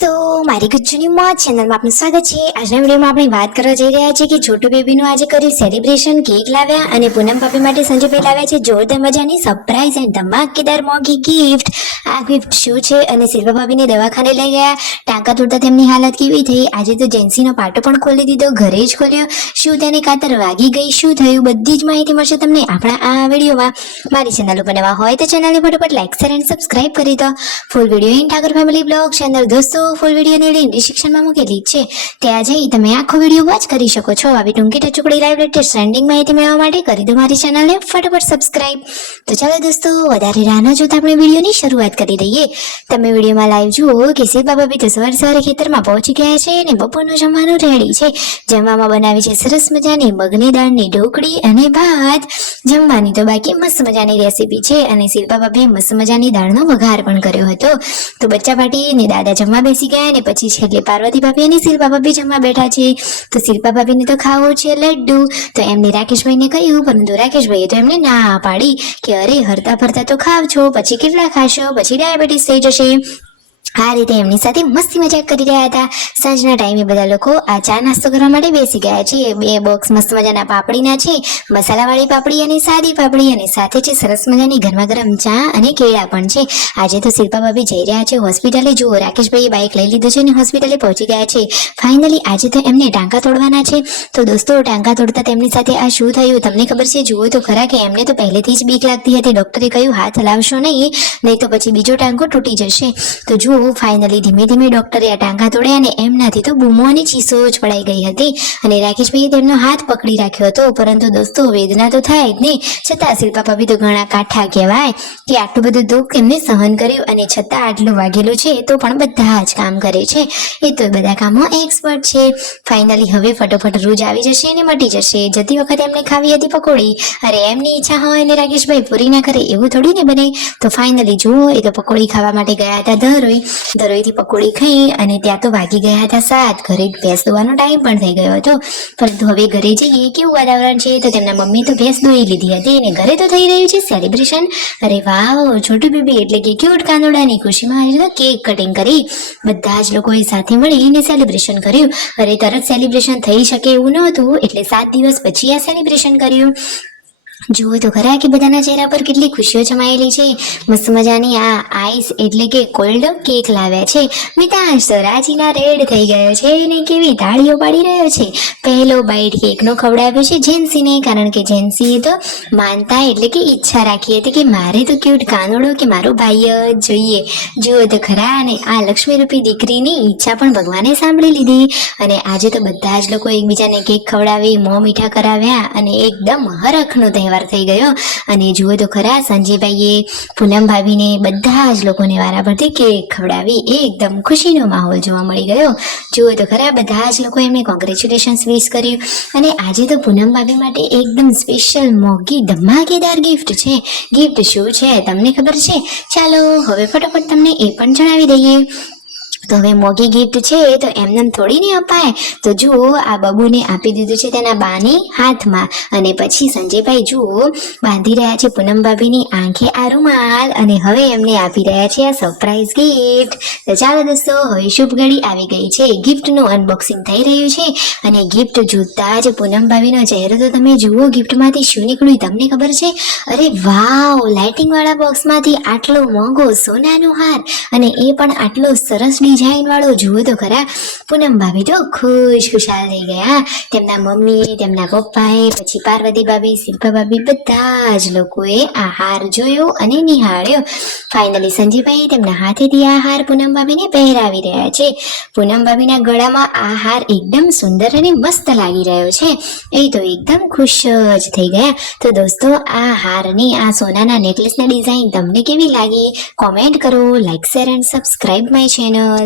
દોસ્તો, મારી ગુજ્જુની ચેનલમાં આપનું સ્વાગત છે। આજના વિડીયોમાં આપણે વાત કરવા જઈ રહ્યા છીએ કે છોટુ બેબીનું આજે કર્યું સેલિબ્રેશન, કેક લાવ્યા અને પૂનમ ભાભી માટે સંજયભાઈ લાવ્યા છે જોરદાર મજાની સરપ્રાઈઝ એન્ડ ધમાકેદાર મોંઘી ગિફ્ટ। આ ગિફ્ટ શું છે અને શિલ્પા ભાભીને દવાખાને લઈ ગયા, ટાંકા તોડતા તેમની હાલત કેવી થઈ, આજે તો જેન્સીનો પાટો પણ ખોલી દીધો, ઘરે જ ખોલ્યો, શું તેની કાતર વાગી ગઈ, શું થયું, બધી જ માહિતી મળશે તમને આપણા આ વિડીયોમાં। મારી ચેનલ ઉપર નવા હોય તો ચેનલને ફટાફટ લાઈક શેર એન્ડ સબસ્ક્રાઇબ કરી દો। Full video in Thakar family blog channel દોસ્તો ફૂલ વિડીયોની લિંક ડિસ્ક્રિપ્શનમાં મૂકેલી છે, ત્યાં જઈ તમે આખો વિડીયો વોચ કરી શકો છો। આવી ટૂંકી ટચુકડી લાઈવ લેટેસ્ટ ટ્રેન્ડિંગ માહિતી મેળવવા માટે કરી દો મારી ચેનલને ફટાફટ સબસ્ક્રાઇબ। તો ચાલો દોસ્તો, વધારે રાહ ન જોતા આપણે વિડીયોની શરૂઆત કરી દઈએ। તમે વિડીયોમાં લાઈવ જુઓ કે શિલ્પા ભાભી તો સવારે ખેતરમાં પહોંચી ગયા છે અને બપોરનું જમવાનું રેડી છે। જમવામાં બનાવી છે સરસ મજાની મગની દાળની ઢોકળી અને ભાત। જમવાની તો બાકી મસ્ત મજાની રેસીપી છે અને શિલ્પા ભાભીએ મસ્ત મજાની દાળનો વઘાર પણ કર્યો હતો। તો બચ્ચા પાટી અને દાદા જમવા બેસી ગયા અને પછી છેલ્લે પાર્વતી ભાભી અને શિલ્પા ભાભી જમવા બેઠા છે। તો શિલ્પા ભાભીને તો ખાવો છે લડ્ડુ, તો એમને રાકેશભાઈને કહ્યું, પરંતુ રાકેશભાઈએ તો એમને ના પાડી કે અરે હરતા ફરતા તો ખાવ છો, પછી કેટલા ખાશો, પછી ડાયાબિટીસ થઈ જશે। આ રીતે એમની સાથે મસ્તી મજાક કરી રહ્યા હતા। સાંજના ટાઈમે બધા લોકો આ ચા નાસ્તો કરવા માટે બેસી ગયા છે। બે બોક્સ મસ્ત મજાના પાપડીના છે, મસાલાવાળી પાપડી અને સાદી પાપડી, અને સાથે છે સરસ મજાની ગરમા ગરમ ચા અને કેળા પણ છે। આજે તો શિલ્પા ભાભી જઈ રહ્યા છે હોસ્પિટલે। જુઓ, રાકેશભાઈએ બાઇક લઈ લીધું છે અને હોસ્પિટલે પહોંચી ગયા છે। ફાઇનલી આજે તો એમને ટાંકા તોડવાના છે। તો દોસ્તો, ટાંકા તોડતા તેમની સાથે આ શું થયું તમને ખબર છે? જુઓ તો ખરા કે એમને તો પહેલેથી જ બીક લાગતી હતી। ડોક્ટરે કહ્યું હાથ હલાવશો નહીં તો પછી બીજો ટાંકો તૂટી જશે। તો જુઓ, ફાઇનલી ધીમે ધીમે ડોક્ટરે આ ટાંકા તોડ્યા અને એમનાથી તો બૂમો અને ચીસો જ પડાઈ ગઈ હતી અને રાકેશભાઈએ તેમનો હાથ પકડી રાખ્યો હતો। પરંતુ દોસ્તો, વેદના તો થાય જ ને, છતાં શિલ્પા ભાભી તો ઘણા કાઠા કહેવાય કે આટલું બધું દુઃખ એમને સહન કર્યું અને છતાં આટલું વાગેલું છે તો પણ બધા જ કામ કરે છે। એ તો બધા કામો એક્સપર્ટ છે। ફાઇનલી હવે ફટોફટ રૂજ આવી જશે અને મટી જશે। જતી વખતે એમને ખાવી હતી પકોડી, અરે એમની ઈચ્છા હોય અને રાકેશભાઈ પૂરી ના કરે એવું થોડી ને બને। તો ફાઇનલી જુઓ, એ તો પકોડી ખાવા માટે ગયા હતા ધરોઈથી પકોડી ખાઈ અને ત્યાં તો વાગી ગયા હતા 7। ઘરે ભેંસ દોવાનો ટાઈમ પણ થઈ ગયો હતો, પરંતુ હવે ઘરે જઈએ કેવું વાતાવરણ છે, તો તેમના મમ્મી તો ભેંસ દોઈ લીધી હતી અને ઘરે તો થઈ રહ્યું છે સેલિબ્રેશન। અરે વાવ, છોટુ બેબી એટલે કે ક્યુટ કાનુડાની ખુશીમાં આજે તો કેક કટિંગ કરી, બધા જ લોકોએ સાથે મળીને સેલિબ્રેશન કર્યું। અરે તરત સેલિબ્રેશન થઈ શકે એવું નહોતું, એટલે 7 દિવસ પછી આ સેલિબ્રેશન કર્યું। જુઓ તો ખરા કે બધાના ચહેરા પર કેટલી ખુશીઓ છમાયેલી છે। મસ્ત મજાની આ આઈસ એટલે કે કોલ્ડ કેક લાવ્યા છે। મિતાંશ તો રાજીના રેડ થઈ ગયો છે અને કેવી તાળીઓ પાડી રહ્યો છે। પહેલો બાઈટ કેકનો ખવડાવ્યો છે જેન્સીને, કારણ કે જેન્સીએ તો માનતા એટલે કે ઈચ્છા રાખી હતી કે મારે તો ક્યુટ કાનુડો કે મારો ભાઈ જ જોઈએ। જુઓ તો ખરા, અને આ લક્ષ્મીરૂપી દીકરીની ઈચ્છા પણ ભગવાને સાંભળી લીધી અને આજે તો બધા જ લોકો એકબીજાને કેક ખવડાવી, મોં મીઠા કરાવ્યા અને એકદમ હરખનો તહેવાર થઈ ગયો। અને જુઓ તો ખરા, સંજયભાઈએ પૂનમ ભાભીને બધા જ લોકોને વારાફરતી કેક ખવડાવી, એકદમ ખુશીનો માહોલ જોવા મળી ગયો। જુઓ તો ખરા, બધા જ લોકો એમને કોંગ્રેચ્યુલેશન્સ વિશ કર્યું અને આજે તો પૂનમ ભાભી માટે એકદમ સ્પેશિયલ મોંઘી ધમાકેદાર ગિફ્ટ છે। ગિફ્ટ શું છે તમને ખબર છે? ચાલો હવે ફટાફટ તમને એ પણ જણાવી દઈએ। તો હવે મોંઘી ગિફ્ટ છે તો એમને થોડી ને અપાય। તો જુઓ, આ બબુને આપી દીધું છે તેના બાની હાથમાં અને પછી સંજયભાઈ જુઓ બાંધી રહ્યા છે પૂનમ ભાભીની આંખે આ રૂમાલ અને હવે એમને આપી રહ્યા છે આ સરપ્રાઈઝ ગિફ્ટ। તો ચાલો દોસ્તો, હવે શુભ ઘડી આવી ગઈ છે, ગિફ્ટનું અનબોક્સિંગ થઈ રહ્યું છે અને ગિફ્ટ જોતા જ પૂનમ ભાભીનો ચહેરો તો તમે જુઓ, ગિફ્ટમાંથી શું નીકળ્યું તમને ખબર છે? અરે વાવ, લાઇટિંગ વાળા બોક્સમાંથી આટલો મોંઘો સોનાનો હાર અને એ પણ આટલો સરસ ડિઝાઇન વાળો। જુઓ તો ખરા, પૂનમ ભાભી તો ખુશાલ થઈ ગયા। તેમના મમ્મી, તેમના પપ્પાએ, પછી પાર્વતી ભાભી, શિલ્પા ભાભી, બધા જ લોકોએ આ હાર જોયો અને નિહાળ્યો। ફાઇનલી સંજયભાઈ તેમના હાથેથી આ હાર પૂનમ ભાભીને પહેરાવી રહ્યા છે। પૂનમ ભાભીના ગળામાં આ હાર એકદમ સુંદર અને મસ્ત લાગી રહ્યો છે। એ તો એકદમ ખુશ જ થઈ ગયા। તો દોસ્તો, આ હારની, આ સોનાના નેકલેસના ડિઝાઇન તમને કેવી લાગી? કોમેન્ટ કરો, like share and subscribe my channel.